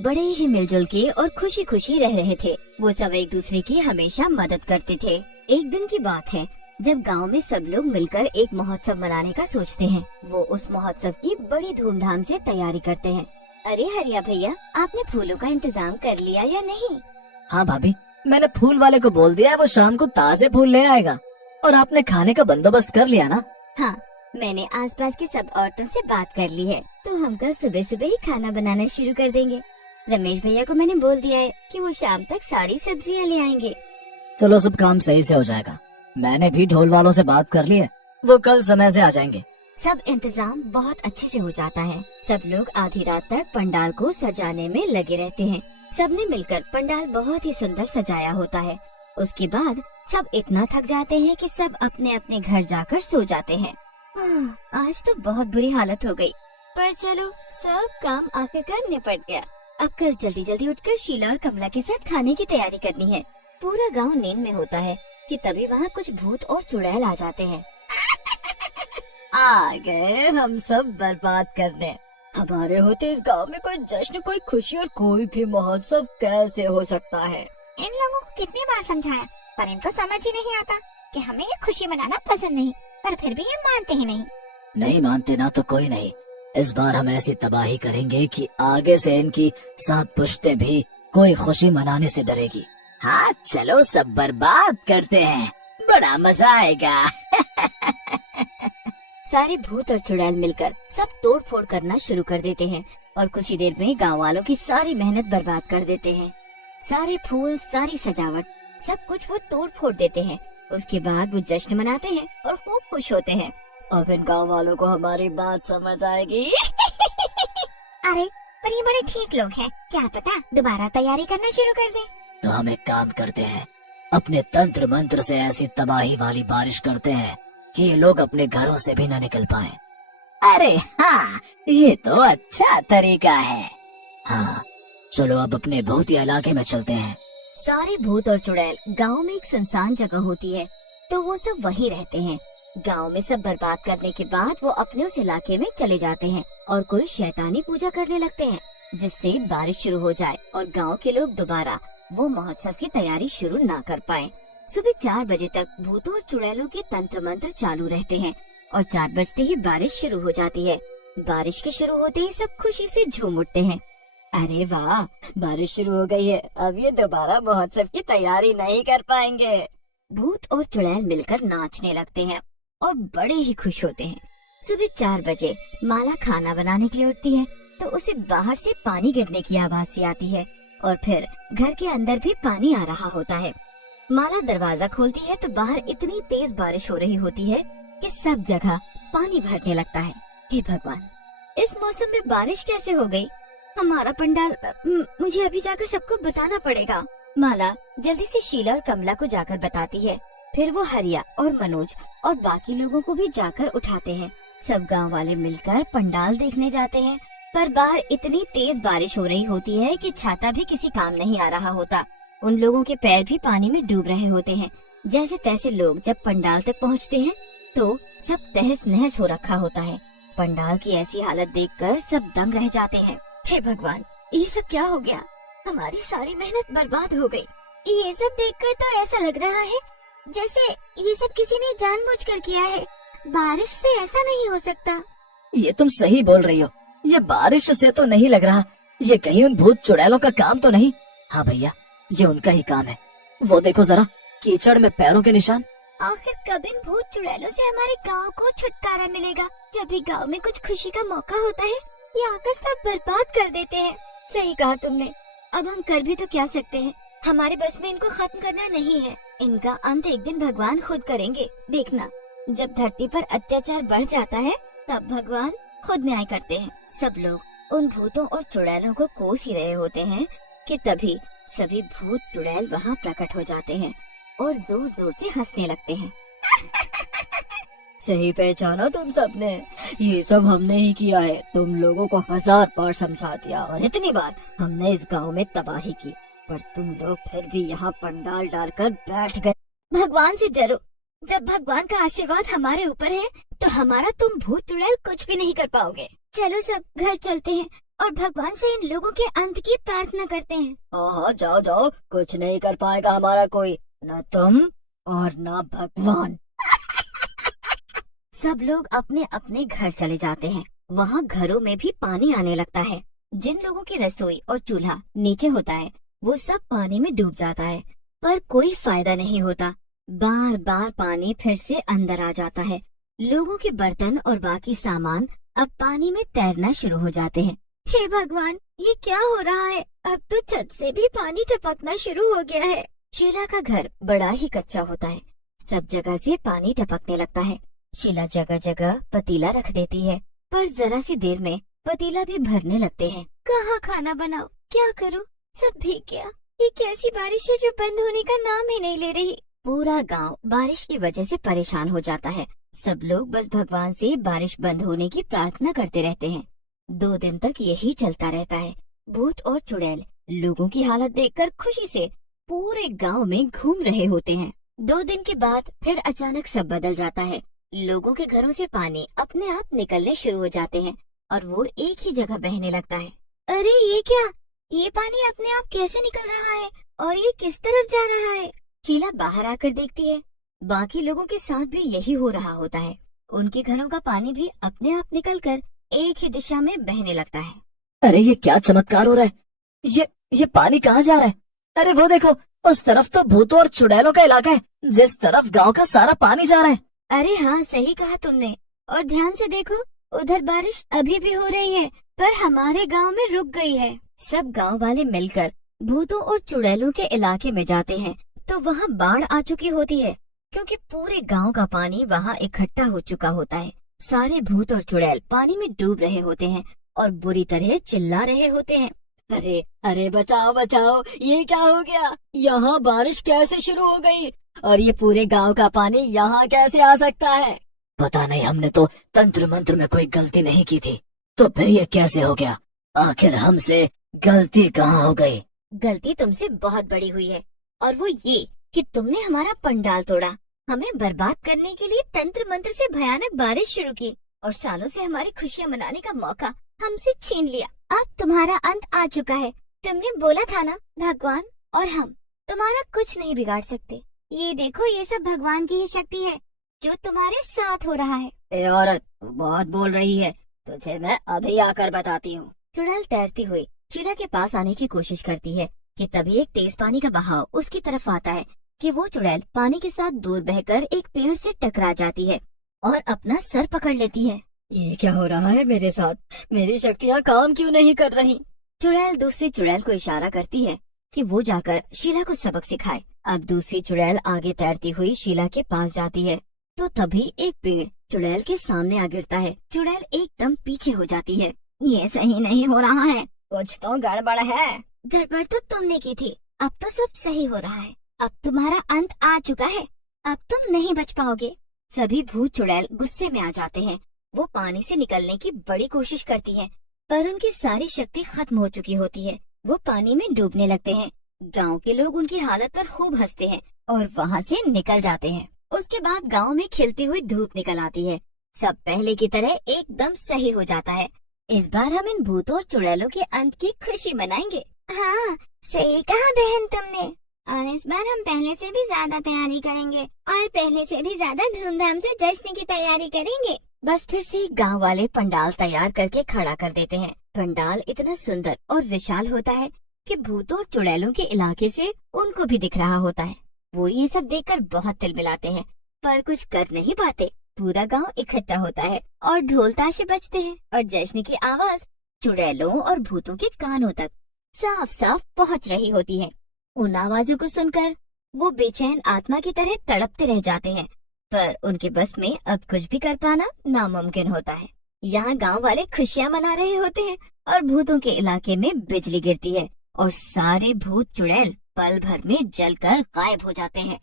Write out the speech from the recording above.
बड़े ही मिलजुल के और खुशी खुशी रह रहे थे। वो सब एक दूसरे की हमेशा मदद करते थे। एक दिन की बात है जब गांव में सब लोग मिलकर एक महोत्सव मनाने का सोचते हैं। वो उस महोत्सव की बड़ी धूमधाम से तैयारी करते हैं। अरे हरिया भैया, आपने फूलों का इंतजाम कर लिया या नहीं? हाँ भाभी, मैंने फूल वाले को बोल दिया है, वो शाम को ताजे फूल ले आएगा। और आपने खाने का बंदोबस्त कर लिया ना? हाँ, मैंने आसपास की सब औरतों से बात कर ली है, तो हम कल सुबह सुबह ही खाना बनाना शुरू कर देंगे। रमेश भैया को मैंने बोल दिया है कि वो शाम तक सारी सब्जियां ले आएंगे। चलो, सब काम सही से हो जाएगा। मैंने भी ढोल वालों से बात कर ली है, वो कल समय से आ जाएंगे। सब इंतजाम बहुत अच्छे से हो जाता है। सब लोग आधी रात तक पंडाल को सजाने में लगे रहते हैं। सबने मिलकर पंडाल बहुत ही सुंदर सजाया होता है। उसके बाद सब इतना थक जाते हैं कि सब अपने अपने घर जाकर सो जाते हैं। आज तो बहुत बुरी हालत हो गई, पर चलो सब काम आखिरकार निपट गया। अब कल जल्दी जल्दी उठकर शीला और कमला के साथ खाने की तैयारी करनी है। पूरा गांव नींद में होता है कि तभी वहाँ कुछ भूत और चुड़ैल आ जाते हैं। आ गए हम सब बर्बाद करने। हमारे होते इस गांव में कोई जश्न, कोई खुशी और कोई भी महोत्सव कैसे हो सकता है? इन लोगों को कितनी बार समझाया, पर इनको समझ ही नहीं आता कि हमें ये खुशी मनाना पसंद नहीं, पर फिर भी ये मानते ही नहीं। नहीं मानते ना तो कोई नहीं, इस बार हम ऐसी तबाही करेंगे कि आगे से इनकी 7 पुश्तें भी कोई खुशी मनाने से डरेगी। हाँ चलो, सब बर्बाद करते हैं, बड़ा मजा आएगा। सारे भूत और चुड़ैल मिलकर सब तोड़ फोड़ करना शुरू कर देते हैं और कुछ ही देर में गांव वालों की सारी मेहनत बर्बाद कर देते हैं। सारे फूल, सारी सजावट, सब कुछ वो तोड़ फोड़ देते हैं। उसके बाद वो जश्न मनाते हैं और खूब खुश होते हैं। और फिर गांव वालों को हमारी बात समझ आएगी। अरे पर ये बड़े ठीक लोग हैं, क्या पता दोबारा तैयारी करना शुरू कर दे। तो हम एक काम करते हैं, अपने तंत्र मंत्र से ऐसी तबाही वाली बारिश करते हैं कि ये लोग अपने घरों से भी न निकल पाएं। अरे हाँ, ये तो अच्छा तरीका है। हाँ चलो, अब अपने भूतिया इलाके में चलते हैं। सारे भूत और चुड़ैल गांव में एक सुनसान जगह होती है, तो वो सब वहीं रहते हैं। गांव में सब बर्बाद करने के बाद वो अपने उस इलाके में चले जाते हैं और कोई शैतानी पूजा करने लगते हैं, जिससे बारिश शुरू हो जाए और गांव के लोग दोबारा वो महोत्सव की तैयारी शुरू ना कर पाएं। सुबह 4 बजे तक भूतों और चुड़ैलों के तंत्र मंत्र चालू रहते हैं और 4 बजते ही बारिश शुरू हो जाती है। बारिश के शुरू होते ही सब खुशी से झूम उठते हैं। अरे वाह, बारिश शुरू हो गई है, अब ये दोबारा महोत्सव की तैयारी नहीं कर पाएंगे। भूत और चुड़ैल मिलकर नाचने लगते हैं और बड़े ही खुश होते हैं। सुबह 4 बजे माला खाना बनाने के लिए उठती है, तो उसे बाहर से पानी गिरने की आवाज सी आती है और फिर घर के अंदर भी पानी आ रहा होता है। माला दरवाजा खोलती है तो बाहर इतनी तेज बारिश हो रही होती है कि सब जगह पानी भरने लगता है। हे भगवान, इस मौसम में बारिश कैसे हो गई? हमारा पंडाल, मुझे अभी जाकर सबको बताना पड़ेगा। माला जल्दी से शीला और कमला को जाकर बताती है। फिर वो हरिया और मनोज और बाकी लोगों को भी जाकर उठाते हैं। सब गांव वाले मिलकर पंडाल देखने जाते हैं, पर बाहर इतनी तेज बारिश हो रही होती है कि छाता भी किसी काम नहीं आ रहा होता। उन लोगों के पैर भी पानी में डूब रहे होते हैं। जैसे तैसे लोग जब पंडाल तक पहुंचते हैं तो सब तहस नहस हो रखा होता है। पंडाल की ऐसी हालत देखकर सब दंग रह जाते हैं। हे भगवान, ये सब क्या हो गया? हमारी सारी मेहनत बर्बाद हो गई। ये सब देखकर तो ऐसा लग रहा है जैसे ये सब किसी ने जानबूझकर किया है। बारिश से ऐसा नहीं हो सकता। ये तुम सही बोल रही हो, ये बारिश से तो नहीं लग रहा। ये कहीं उन भूत चुड़ैलों का काम तो नहीं? हाँ भैया, ये उनका ही काम है। वो देखो जरा, कीचड़ में पैरों के निशान। आखिर कब इन भूत चुड़ैलों से हमारे गांव को छुटकारा मिलेगा? जब भी गांव में कुछ खुशी का मौका होता है, ये आकर सब बर्बाद कर देते हैं। सही कहा तुमने। अब हम कर भी तो क्या सकते हैं? हमारे बस में इनको खत्म करना नहीं है। इनका अंत एक दिन भगवान खुद करेंगे। देखना, जब धरती पर अत्याचार बढ़ जाता है तब भगवान खुद न्याय करते हैं। सब लोग उन भूतों और चुड़ैलों को कोस ही रहे होते हैं कि तभी सभी भूत चुड़ैल वहाँ प्रकट हो जाते हैं और जोर जोर से हंसने लगते हैं। सही पहचाना तुम सबने, ये सब हमने ही किया है। तुम लोगों को 1000 बार समझा दिया और इतनी बार हमने इस गांव में तबाही की, पर तुम लोग फिर भी यहाँ पंडाल डालकर बैठ गए। भगवान से डरो। जब भगवान का आशीर्वाद हमारे ऊपर है तो हमारा तुम भूत चुड़ैल कुछ भी नहीं कर पाओगे। चलो सब घर चलते हैं और भगवान से इन लोगों के अंत की प्रार्थना करते हैं। हाँ जाओ जाओ, कुछ नहीं कर पाएगा हमारा कोई, न तुम और न भगवान। सब लोग अपने अपने घर चले जाते हैं। वहाँ घरों में भी पानी आने लगता है। जिन लोगों की रसोई और चूल्हा नीचे होता है वो सब पानी में डूब जाता है, पर कोई फायदा नहीं होता। बार बार पानी फिर से अंदर आ जाता है। लोगों के बर्तन और बाकी सामान अब पानी में तैरना शुरू हो जाते हैं। हे भगवान, ये क्या हो रहा है? अब तो छत से भी पानी टपकना शुरू हो गया है। शीला का घर बड़ा ही कच्चा होता है। सब जगह से पानी टपकने लगता है। शीला जगह जगह पतीला रख देती है, पर जरा सी देर में पतीला भी भरने लगते हैं। कहाँ खाना बनाओ, क्या करूँ? सब भीग गया। ये कैसी बारिश है जो बंद होने का नाम ही नहीं ले रही। पूरा गांव बारिश की वजह से परेशान हो जाता है। सब लोग बस भगवान से बारिश बंद होने की प्रार्थना करते रहते हैं। 2 दिन तक यही चलता रहता है। भूत और चुड़ैल लोगों की हालत देखकर खुशी से पूरे गांव में घूम रहे होते हैं। 2 दिन के बाद फिर अचानक सब बदल जाता है। लोगों के घरों से पानी अपने आप निकलने शुरू हो जाते हैं और वो एक ही जगह बहने लगता है। अरे ये क्या? ये पानी अपने आप कैसे निकल रहा है और ये किस तरफ जा रहा है? शीला बाहर आकर देखती है। बाकी लोगों के साथ भी यही हो रहा होता है। उनके घरों का पानी भी अपने आप निकलकर एक ही दिशा में बहने लगता है। अरे ये क्या चमत्कार हो रहा है? ये पानी कहाँ जा रहा है? अरे वो देखो, उस तरफ तो भूतों और चुड़ैलों का इलाका है, जिस तरफ गांव का सारा पानी जा रहा है। अरे हाँ, सही कहा तुमने। और ध्यान से देखो, उधर बारिश अभी भी हो रही है, पर हमारे गांव में रुक गई है। सब गांव वाले मिलकर भूतों और चुड़ैलों के इलाके में जाते हैं तो वहाँ बाढ़ आ चुकी होती है, क्योंकि पूरे गांव का पानी वहाँ इकट्ठा हो चुका होता है। सारे भूत और चुड़ैल पानी में डूब रहे होते हैं और बुरी तरह चिल्ला रहे होते हैं। अरे अरे बचाओ बचाओ, ये क्या हो गया? यहाँ बारिश कैसे शुरू हो गई और ये पूरे गांव का पानी यहाँ कैसे आ सकता है? पता नहीं, हमने तो तंत्र मंत्र में कोई गलती नहीं की थी, तो फिर ये कैसे हो गया? आखिर हमसे गलती कहाँ हो गई? गलती तुमसे बहुत बड़ी हुई है, और वो ये कि तुमने हमारा पंडाल तोड़ा, हमें बर्बाद करने के लिए तंत्र मंत्र से भयानक बारिश शुरू की और सालों से हमारी खुशियाँ मनाने का मौका हमसे छीन लिया। अब तुम्हारा अंत आ चुका है। तुमने बोला था ना, भगवान और हम तुम्हारा कुछ नहीं बिगाड़ सकते। ये देखो, ये सब भगवान की ही शक्ति है जो तुम्हारे साथ हो रहा है। ए औरत, बहुत बोल रही है, तुझे मैं अभी आकर बताती हूँ। चुड़ैल तैरती हुई शीला के पास आने की कोशिश करती है कि तभी एक तेज पानी का बहाव उसकी तरफ आता है कि वो चुड़ैल पानी के साथ दूर बहकर एक पेड़ से टकरा जाती है और अपना सर पकड़ लेती है। ये क्या हो रहा है मेरे साथ? मेरी शक्तियाँ काम क्यों नहीं कर रही? चुड़ैल दूसरी चुड़ैल को इशारा करती है कि वो जाकर शीला को सबक सिखाए। अब दूसरी चुड़ैल आगे तैरती हुई शीला के पास जाती है तो तभी एक पेड़ चुड़ैल के सामने आ गिरता है। चुड़ैल एकदम पीछे हो जाती है। ये सही नहीं हो रहा है, कुछ तो गड़बड़ है। गड़बड़ तो तुमने की थी, अब तो सब सही हो रहा है। अब तुम्हारा अंत आ चुका है, अब तुम नहीं बच पाओगे। सभी भूत चुड़ैल गुस्से में आ जाते हैं। वो पानी से निकलने की बड़ी कोशिश करती हैं, पर उनकी सारी शक्ति खत्म हो चुकी होती है। वो पानी में डूबने लगते हैं। गांव के लोग उनकी हालत पर खूब हंसते हैं और वहाँ से निकल जाते हैं। उसके बाद गांव में खिलती हुई धूप निकल आती है। सब पहले की तरह एकदम सही हो जाता है। इस बार हम इन भूतों और चुड़ैलों के अंत की खुशी मनाएंगे। हाँ, सही कहा बहन तुमने। और इस बार हम पहले से भी ज्यादा तैयारी करेंगे और पहले से भी ज्यादा धूमधाम से जश्न की तैयारी करेंगे। बस फिर से गांव वाले पंडाल तैयार करके खड़ा कर देते हैं। पंडाल इतना सुंदर और विशाल होता है कि भूतों और चुड़ैलों के इलाके से उनको भी दिख रहा होता है। वो ये सब देखकर बहुत तिलमिलाते हैं, पर कुछ कर नहीं पाते। पूरा गांव इकट्ठा होता है और ढोल ताशे बजते हैं और जश्न की आवाज चुड़ैलों और भूतों के कानों तक साफ साफ पहुंच रही होती है। उन आवाजों को सुनकर वो बेचैन आत्मा की तरह तड़पते रह जाते हैं, पर उनके बस में अब कुछ भी कर पाना नामुमकिन होता है। यहाँ गांव वाले खुशियाँ मना रहे होते हैं और भूतों के इलाके में बिजली गिरती है और सारे भूत चुड़ैल पल भर में जलकर गायब हो जाते हैं।